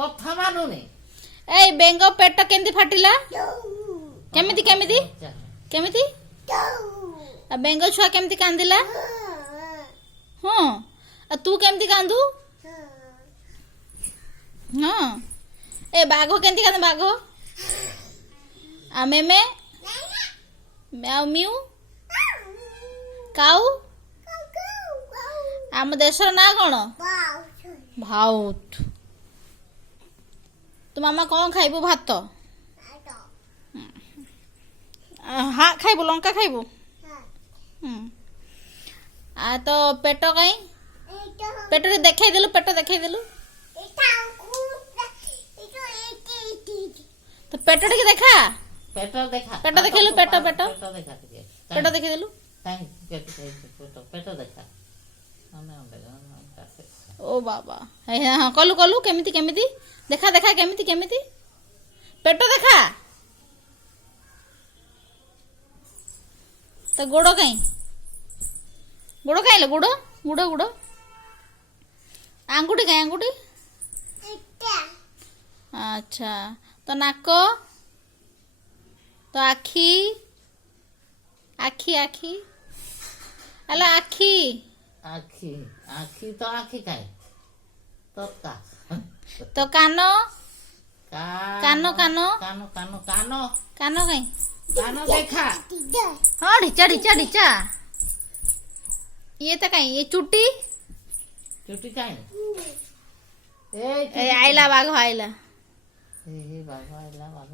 କଥା ମାନୁନି। ଏଇ ବେଙ୍ଗ ପେଟ କେମିତି ଫାଟିଲା? କେମିତି କେମିତି କେମିତି? ବେଙ୍ଗ ଛୁଆ କେମିତି କାନ୍ଦିଲା? ହଁ ତୁ କେମିତି କାନ୍ଦୁ? ହଁ ଏ ବାଘ କେମିତି କାନ୍ଦେ? ବାଘ ମେମେ ମ୍ୟାଉ ମିଉ କାଉ। ଆମ ଦେଶର ନାଁ କଣ? ଭାଉତ। ତୁ ମାମା କଣ ଖାଇବୁ? ଭାତ ଖାଇବୁ? ଲଙ୍କା ଖାଇବୁ? ତ ପେଟ କାଇଁ? ପେଟରେ ଦେଖେଇଦେଲୁ, ପେଟ ଦେଖେଇଦେଲୁ। ତ ପେଟ ଟିକେ ଦେଖା। ପେଟ ଦେଖା। ପେଟ ଦେଖେଇଲୁ। ପେଟ ପେଟ ପେଟ ଦେଖା ଟିକେ। ପେଟ ଦେଖେଇଦେଲୁ। ପେଟ ଦେଖା। ଓ ବାବା। ହଁ କଲୁ କଲୁ। କେମିତି କେମିତି ଦେଖା ଦେଖା। କେମିତି କେମିତି? ପେଟ ଦେଖା। ତ ଗୋଡ଼ କାଇଁ? ଗୋଡ଼ କାଇଁ? ଗୋଡ଼ ଗୋଡ଼ ଗୋଡ଼। ଆଙ୍ଗୁଠି କାଇଁ? ଆଙ୍ଗୁଠି। ଆଚ୍ଛା। ତ ନାକ, ତ ଆଖି ଆଖି ଆଖି ଆଲା ଆଖି ଆଖି ଆଖି ତ ଆଖି କାଇଁ? ତ କାନ କାନ କାନ କାନ କାନ କାନ କାନ କାଇଁ? କାନ ଦେଖା। ହଁ ଢିଚା ଢିଚା ଢିଚା। ଇଏ ତ କାଇଁ? ଏ ଚୁଟି ଚୁଟି କାଇଁ? ଆଇଲା ବାଘ ଆଇଲା। ବାଘ ଆଇଲା ବାଘ